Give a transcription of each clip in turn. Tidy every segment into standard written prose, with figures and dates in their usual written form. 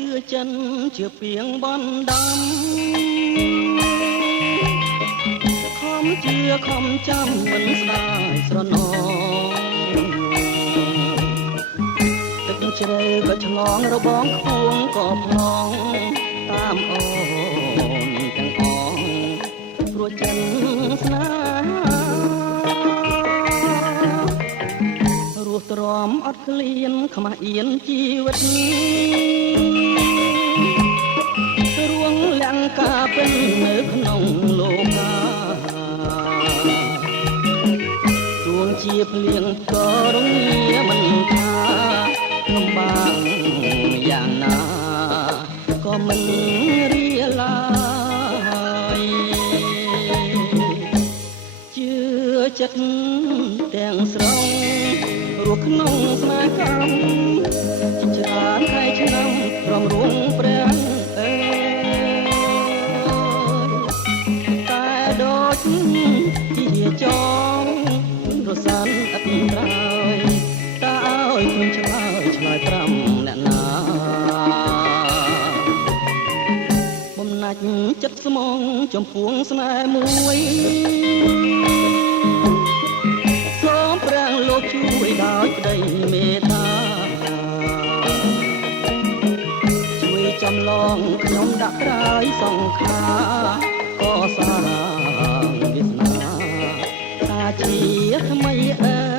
chưa chân chưa piếng bon đắm không chưa không chăm vẫn sai sờ nọទឹកជ្រៅក៏ឆ្លងរបងខួងក៏ផ្លងតាមអូនទាំងអងព្រោះចិនស្នេហារស់ទ្រាំអត់ឃ្លានខ្មាស់អៀនជីវិតរួងលាក់ការពិននៅក្នុងលោកាទួងជាភ្លៀងក៏រងាមិនថាលំបាកយ៉ាងណាក៏មិនរៀឡាយជឿចិត្តទាំងស្រុងរស់ក្នុងស្នេហ៍កម្មច្រើនខែឆ្នាំរងរួងព្រះអើយតែដូចជាចងរសានអត់ត្រើយតើឲ្យខ្ញុំឆ្លើយប្រាំអ្នកណាបំណាច់ចិត្តស្មងចំពោះស្នេហ៍មួយសូមព្រះលោកជួយដោយក្តីមេត្តាជួយចំឡងខ្ញុំដាក់ត្រើយសង្ខារកសាងវាសនាថាជាថ្មីអើ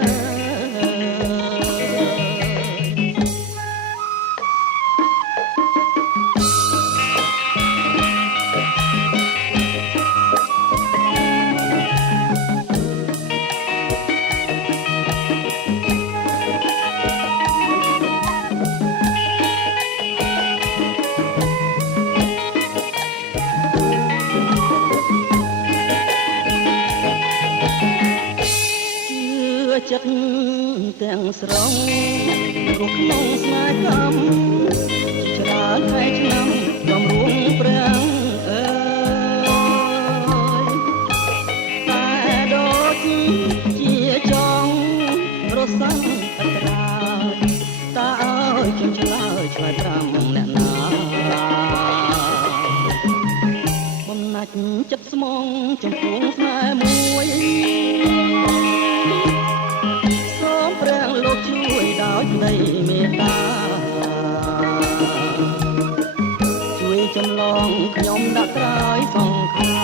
ចិត្តទាំងស្រុងរស់ក្នុងស្នេហ៍កម្មច្រើនខែឆ្នាំបំរួងព្រះអើយតែដូចជាចង់រសាំអត្រាតើឲ្យខ្ញុំឆ្លើយប្រាំអ្នកណាបំណាច់ចិត្តស្មងចំពោះស្នេហ៍មួយព្រះលោកជួយដោយក្តីមេត្តាជួយចម្លងខ្ញុំដាក់ត្រើយសង្ខា